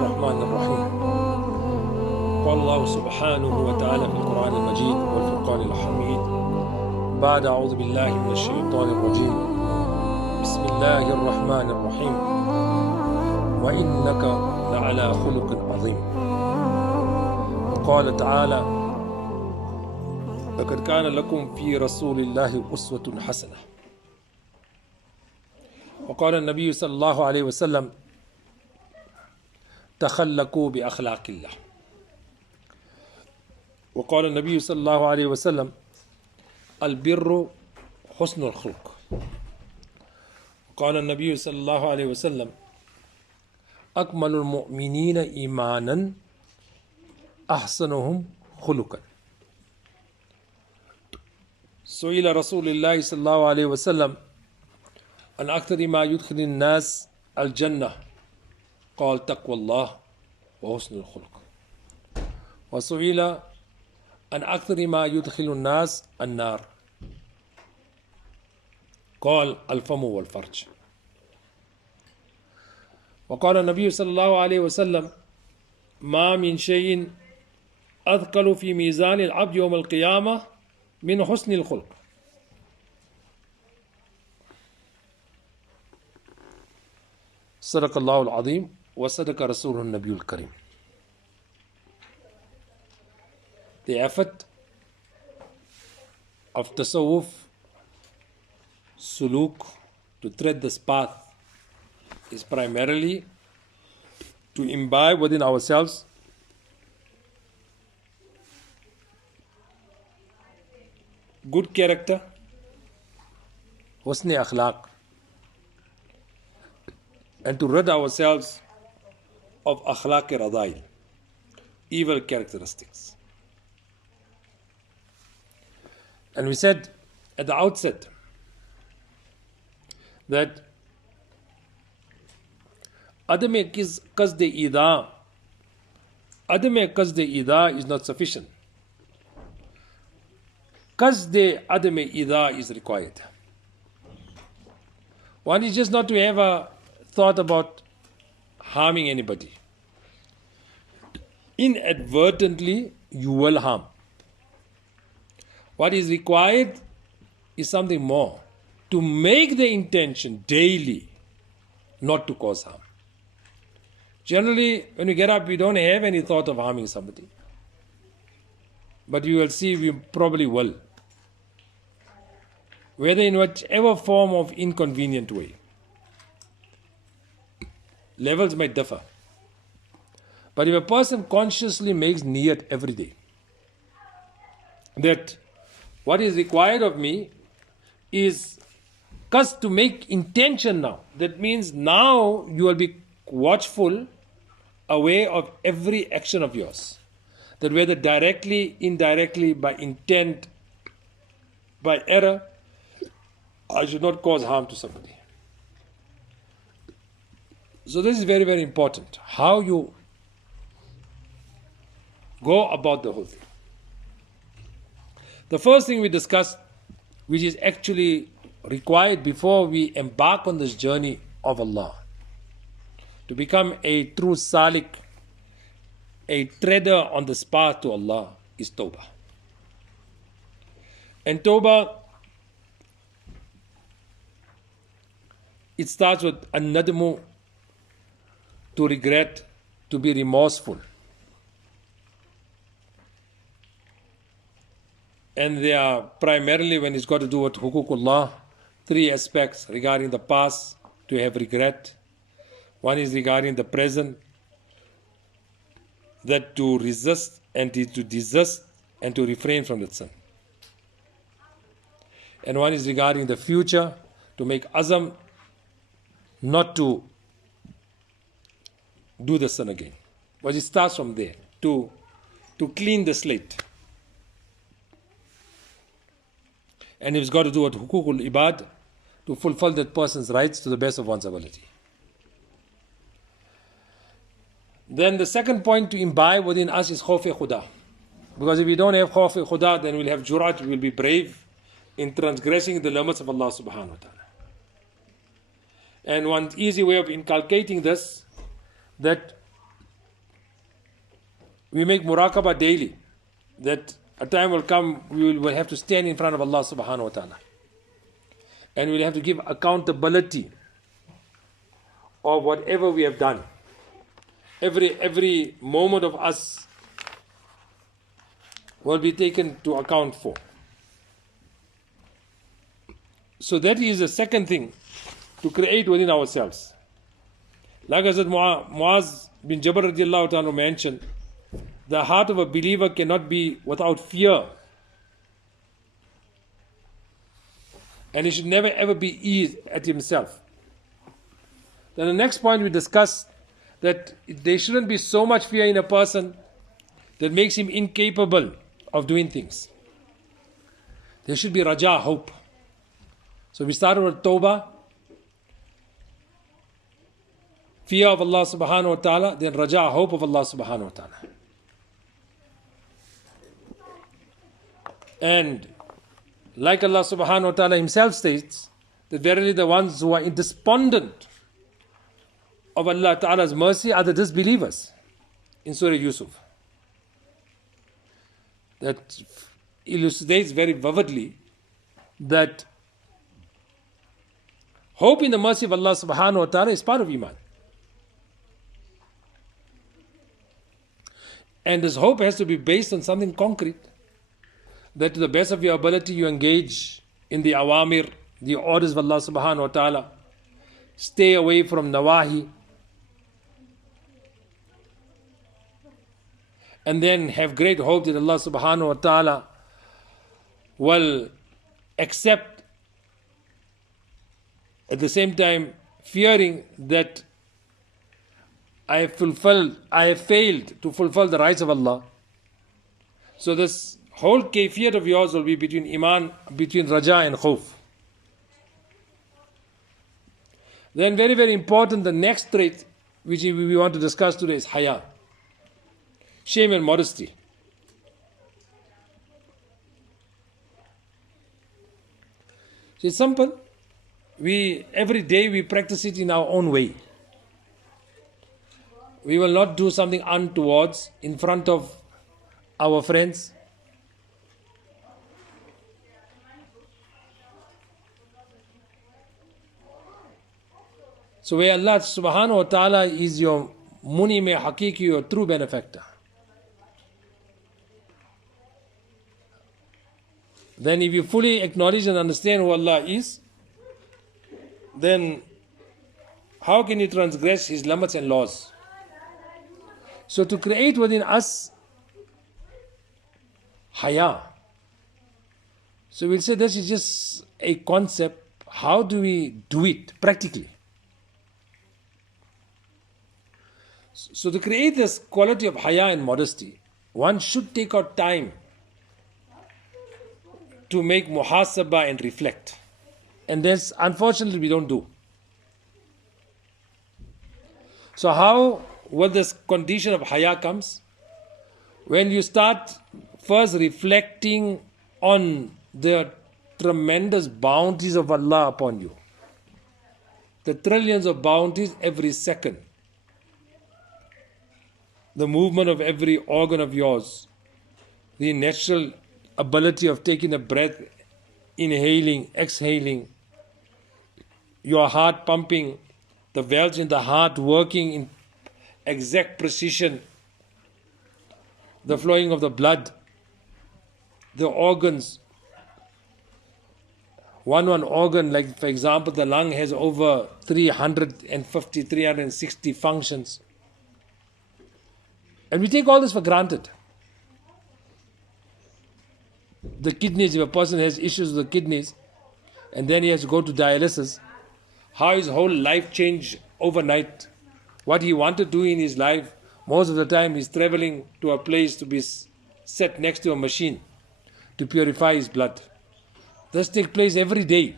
الرحمن الرحيم. قال الله سبحانه وتعالى في القرآن المجيد والفرقان الحميد بعد أعوذ بالله من الشيطان الرجيم بسم الله الرحمن الرحيم وإنك لعلى خلق عظيم. وقال تعالى لقد كان لكم في رسول الله أسوة حسنة. وقال النبي صلى الله عليه وسلم تخلقوا بأخلاق الله. وقال النبي صلى الله عليه وسلم البر حسن الخلق. وقال النبي صلى الله عليه وسلم أكمل المؤمنين إيمانا أحسنهم خلقا. سئل رسول الله صلى الله عليه وسلم عن أكثر ما يدخل الناس الجنة قال تقوى الله وحسن الخلق. وسئل عن أكثر ما يدخل الناس النار قال الفم والفرج. وقال النبي صلى الله عليه وسلم ما من شيء أثقل في ميزان العبد يوم القيامة من حسن الخلق. صدق الله العظيم وصدق رسوله النبي الكريم. The effort of tasawwuf, suluk, to tread this path is primarily to imbibe within ourselves good character, husni akhlaq, and to rid ourselves of akhlaq radail, evil characteristics. And we said at the outset that Adame Qasd-e-Ida is not sufficient. Qasd-e-Adame-Ida is required. One is just not to have a thought about harming anybody. Inadvertently, you will harm. What is required is something more. To make the intention daily not to cause harm. Generally, when we get up, we don't have any thought of harming somebody. But you will see we probably will. Whether in whichever form of inconvenient way. Levels might differ. But if a person consciously makes niyat every day, that what is required of me is to make intention now. That means now you will be watchful, aware of every action of yours. That whether directly, indirectly, by intent, by error, I should not cause harm to somebody. So this is very, very important. How you go about the whole thing. The first thing we discussed, which is actually required before we embark on this journey of Allah, to become a true salik, a treader on this path to Allah, is tawbah. And tawbah, it starts with an-nadmu, to regret, to be remorseful. And they are primarily, when it's got to do with hukukullah, three aspects regarding the past, to have regret. One is regarding the present, that to resist and to desist and to refrain from the sin. And one is regarding the future, to make azam not to do the sin again. But it starts from there, to clean the slate. And it's got to do with hukukul ibad, to fulfill that person's rights to the best of one's ability. Then the second point to imbibe within us is khawf-e khuda. Because if we don't have khawf-e khuda, then we'll have jurat, we'll be brave in transgressing the limits of Allah subhanahu wa ta'ala. And one easy way of inculcating this, that we make muraqabah daily, that a time will come we will have to stand in front of Allah subhanahu wa ta'ala. And we'll have to give accountability of whatever we have done. Every moment of us will be taken to account for. So that is the second thing to create within ourselves. Like Hazrat Muaz bin Jabal radiallahu ta'ala mentioned, the heart of a believer cannot be without fear. And he should never ever be eased at himself. Then the next point we discussed that there shouldn't be so much fear in a person that makes him incapable of doing things. There should be raja, hope. So we started with tawbah, fear of Allah subhanahu wa ta'ala, then raja, hope of Allah subhanahu wa ta'ala. And like Allah subhanahu wa ta'ala himself states, that verily the ones who are despondent of Allah ta'ala's mercy are the disbelievers in Surah Yusuf. That elucidates very vividly that hope in the mercy of Allah subhanahu wa ta'ala is part of Iman. And this hope has to be based on something concrete. That to the best of your ability you engage in the awamir, the orders of Allah subhanahu wa ta'ala. Stay away from nawahi. And then have great hope that Allah subhanahu wa ta'ala will accept, at the same time fearing that I have failed to fulfill the rights of Allah. So this whole kayfiyat of yours will be between iman, between raja and khawf. Then very, very important, the next trait which we want to discuss today is haya. Shame and modesty. It's simple. Every day we practice it in our own way. We will not do something untoward in front of our friends. So where Allah subhanahu wa ta'ala is your munim hakiki, your true benefactor, then if you fully acknowledge and understand who Allah is, then how can you transgress His limits and laws? So to create within us haya. So we'll say this is just a concept. How do we do it practically? So to create this quality of haya and modesty, one should take out time to make muhasabah and reflect. And this, unfortunately, we don't do. So how will this condition of haya comes? When you start first reflecting on the tremendous bounties of Allah upon you. The trillions of bounties every second. The movement of every organ of yours. The natural ability of taking a breath, inhaling, exhaling. Your heart pumping, the valves in the heart working in exact precision. The flowing of the blood. The organs. One organ, like for example, the lung has over 350, 360 functions. And we take all this for granted. The kidneys, if a person has issues with the kidneys, and then he has to go to dialysis, how his whole life changed overnight. What he wanted to do in his life, most of the time he's traveling to a place to be set next to a machine to purify his blood. This takes place every day.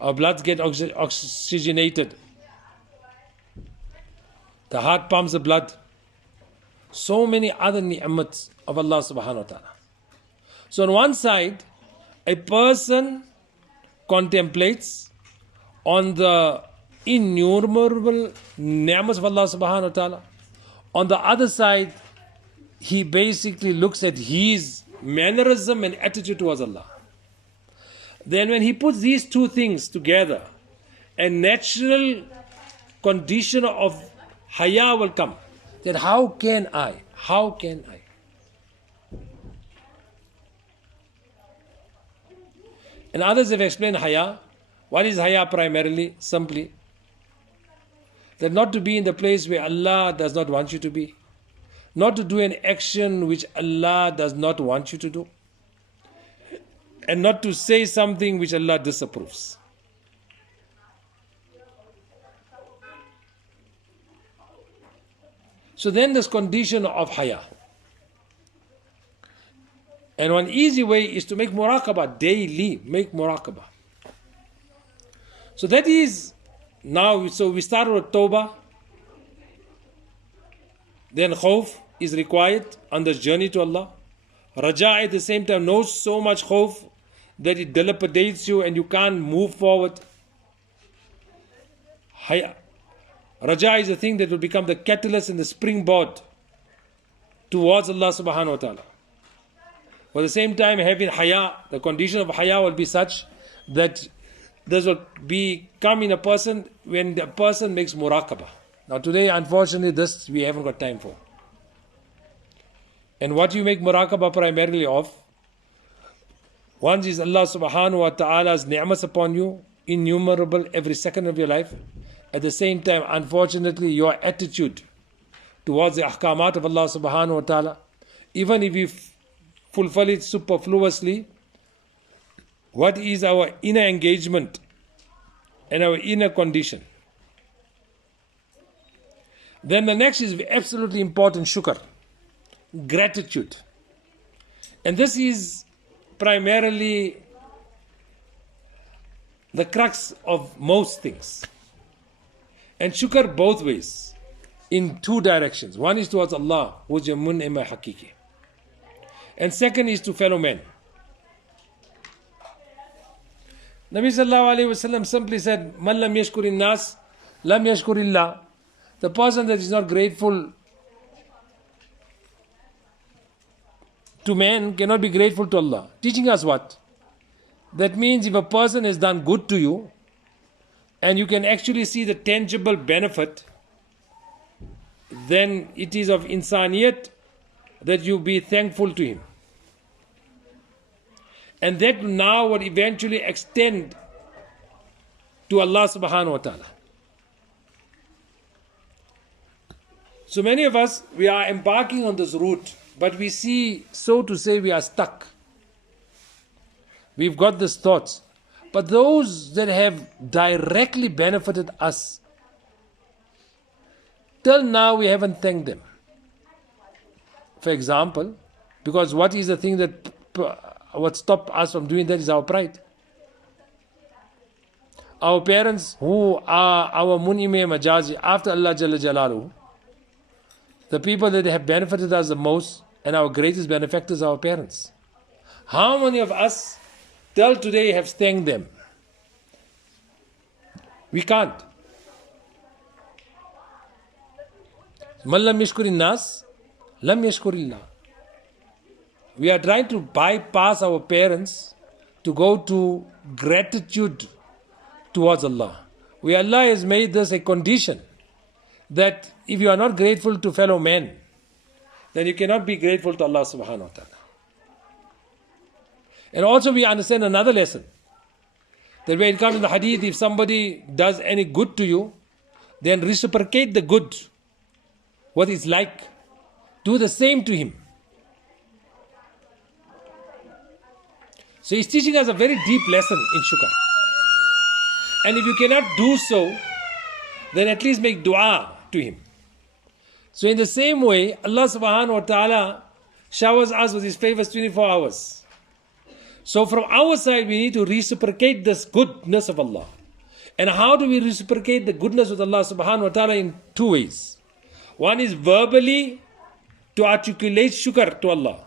Our bloods get oxygenated. The heart pumps the blood. So many other ni'mats of Allah subhanahu wa ta'ala. So on one side, a person contemplates on the innumerable ni'mats of Allah subhanahu wa ta'ala. On the other side, he basically looks at his mannerism and attitude towards Allah. Then when he puts these two things together, a natural condition of haya will come. That how can I? How can I? And others have explained haya. What is haya primarily? Simply, that not to be in the place where Allah does not want you to be. Not to do an action which Allah does not want you to do. And not to say something which Allah disapproves. So then this condition of haya. And one easy way is to make muraqabah daily. Make muraqabah. So that is now, so we started with tawbah. Then khawf is required on this journey to Allah. Raja at the same time knows so much khawf that it dilapidates you and you can't move forward. Raja is the thing that will become the catalyst and the springboard towards Allah subhanahu wa ta'ala. But at the same time, having haya, the condition of haya will be such that this will come in a person when the person makes muraqabah. Now today, unfortunately, this we haven't got time for. And what you make muraqabah primarily of, one is Allah subhanahu wa ta'ala's ni'mas upon you, innumerable every second of your life. At the same time, unfortunately, your attitude towards the ahkamat of Allah subhanahu wa ta'ala, even if you fulfill it superfluously, what is our inner engagement and our inner condition? Then the next is absolutely important, shukr, gratitude. And this is primarily the crux of most things. And shukr both ways, in two directions. One is towards Allah, who is your mun'ima hakiki. And second is to fellow men. Nabi sallallahu alayhi wa sallam simply said, Man lam yashkurin nas, lam yashkurillah. The person that is not grateful to man cannot be grateful to Allah. Teaching us what? That means if a person has done good to you, and you can actually see the tangible benefit, then it is of insaniyat that you be thankful to him. And that now will eventually extend to Allah subhanahu wa ta'ala. So many of us, we are embarking on this route, but we see, so to say, we are stuck. We've got these thoughts. But those that have directly benefited us, till now we haven't thanked them. For example, because what is the thing that what stopped us from doing that is our pride. Our parents, who are our mun'ime majazi after Allah Jalla Jalaluhu, the people that have benefited us the most and our greatest benefactors are our parents. How many of us till today have thanked them? We can't. Man lam yashkurin nas, lam yashkurillah. We are trying to bypass our parents to go to gratitude towards Allah. Where Allah has made this a condition that if you are not grateful to fellow men, then you cannot be grateful to Allah subhanahu wa ta'ala. And also we understand another lesson. That when it comes in the hadith, if somebody does any good to you, then reciprocate the good. What it's like. Do the same to him. So he's teaching us a very deep lesson in shukr. And if you cannot do so, then at least make dua to him. So in the same way, Allah subhanahu wa ta'ala showers us with his favors 24 hours. So from our side, we need to reciprocate this goodness of Allah. And how do we reciprocate the goodness of Allah subhanahu wa ta'ala? In two ways. One is verbally to articulate shukr to Allah.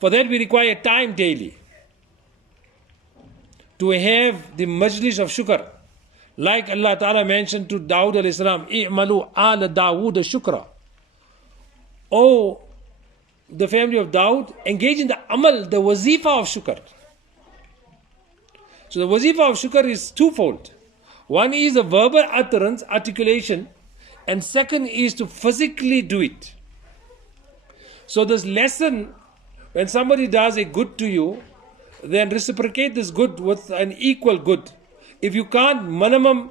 For that we require time daily. To have the majlis of shukr. Like Allah Ta'ala mentioned to Dawud alayhi salam, i'malu ala Dawood shukra. Oh, the family of Dawood, engage in the amal, the wazifa of shukr. So the wazifa of shukr is twofold. One is a verbal utterance, articulation, and second is to physically do it. So this lesson, when somebody does a good to you, then reciprocate this good with an equal good. If you can't, minimum,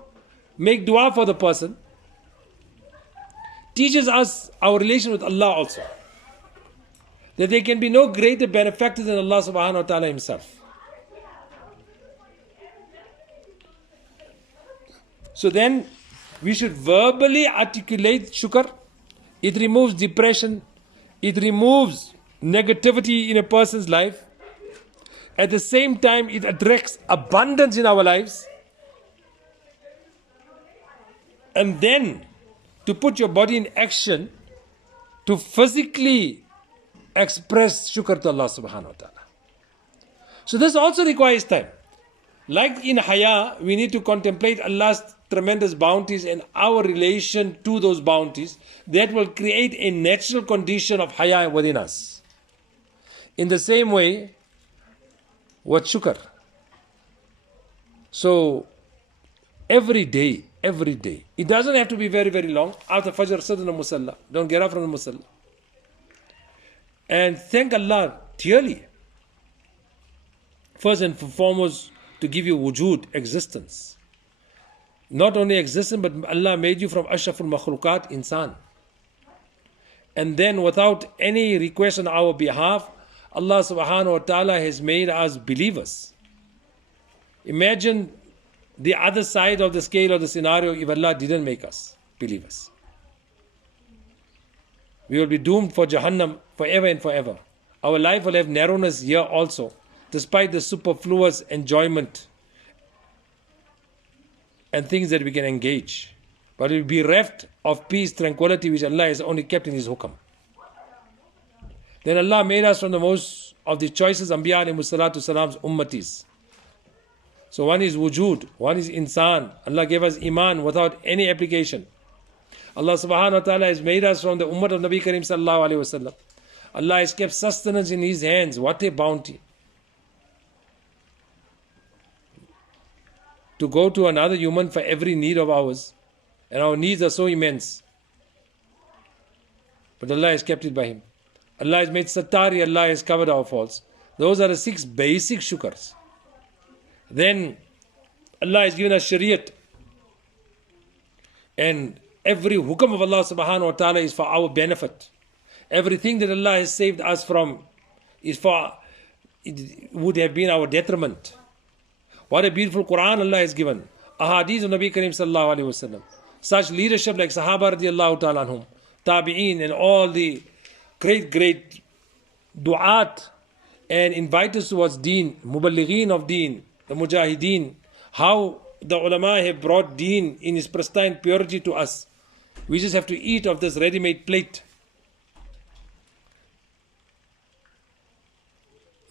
make dua for the person. Teaches us our relation with Allah also. That there can be no greater benefactor than Allah subhanahu wa ta'ala himself. So then, we should verbally articulate shukr. It removes depression. It removes negativity in a person's life. At the same time, it attracts abundance in our lives. And then, to put your body in action, to physically express shukr to Allah subhanahu wa ta'ala. So this also requires time. Like in haya, we need to contemplate Allah's tremendous bounties and our relation to those bounties. That will create a natural condition of haya within us. In the same way, with shukr. So, every day, it doesn't have to be very, very long. After Fajr, sit in the musalla. Don't get up from the musalla. And thank Allah dearly. First and foremost, to give you wujud, existence. Not only existence, but Allah made you from ashraful makhlukat, insan. And then without any request on our behalf, Allah subhanahu wa ta'ala has made us believers. Imagine the other side of the scale of the scenario if Allah didn't make us believers. We will be doomed for Jahannam forever and forever. Our life will have narrowness here also, despite the superfluous enjoyment and things that we can engage. But it will be bereft of peace, tranquility, which Allah has only kept in His hukam. Then Allah made us from the most of the choicest Anbiya alayhi salatu salam's ummatis. So one is wujud, one is insan. Allah gave us iman without any application. Allah subhanahu wa ta'ala has made us from the ummah of Nabi Karim sallallahu alayhi wa sallam. Allah has kept sustenance in His hands. What a bounty. To go to another human for every need of ours. And our needs are so immense. But Allah has kept it by Him. Allah has made satari, Allah has covered our faults. Those are the 6 basic shukrs. Then Allah has given us shariat. And every hukam of Allah subhanahu wa ta'ala is for our benefit. Everything that Allah has saved us from is for, it would have been our detriment. What a beautiful Quran Allah has given. Ahadith of Nabi Karim sallallahu alayhi wa sallam. Such leadership like Sahaba radiallahu ta'ala anhum, Tabi'een and all the great du'at and inviters towards deen, muballighin of deen, the mujahideen, how the ulama have brought deen in its pristine purity to us. We just have to eat of this ready-made plate.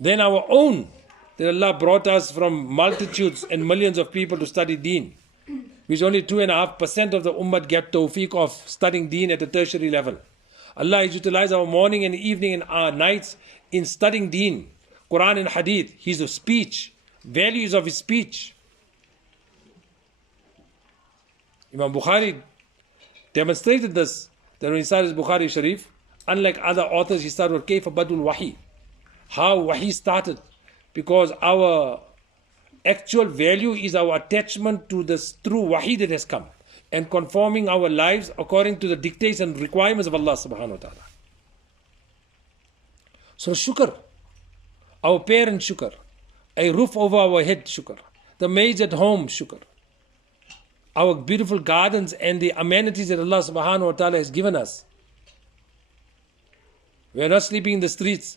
Then our own, that Allah brought us from multitudes and millions of people to study deen, which only 2.5% of the ummah get tawfiq of studying deen at a tertiary level. Allah has utilized our morning and evening and our nights in studying deen, Quran and Hadith, His speech, values of His speech. Imam Bukhari demonstrated this, that when he started his Bukhari Sharif, unlike other authors, he started with Kayfa Badul Wahi. How Wahi started. Because our actual value is our attachment to this true Wahi that has come. And conforming our lives according to the dictates and requirements of Allah subhanahu wa ta'ala. So shukr. Our parents shukr. A roof over our head shukr. The maids at home shukr. Our beautiful gardens and the amenities that Allah subhanahu wa ta'ala has given us. We are not sleeping in the streets.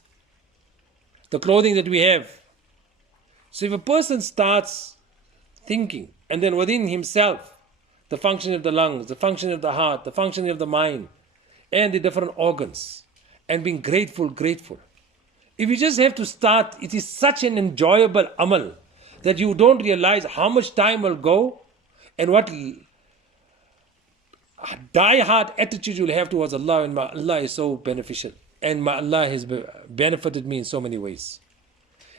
The clothing that we have. So if a person starts thinking, and then within himself, the functioning of the lungs, the functioning of the heart, the functioning of the mind, and the different organs, and being grateful. If you just have to start, it is such an enjoyable amal that you don't realize how much time will go and what die-hard attitude you'll have towards Allah, and Allah is so beneficial. and Allah has benefited me in so many ways.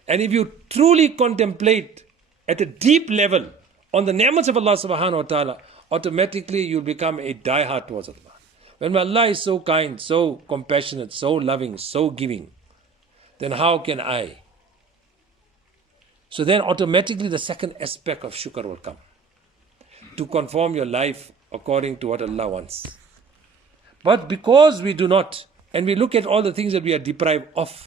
And if you truly contemplate at a deep level on the ni'mats of Allah subhanahu wa ta'ala, automatically you'll become a diehard towards Allah. When Allah is so kind, so compassionate, so loving, so giving, then how can I? So then automatically the second aspect of shukr will come. To conform your life according to what Allah wants. But because we do not, and we look at all the things that we are deprived of,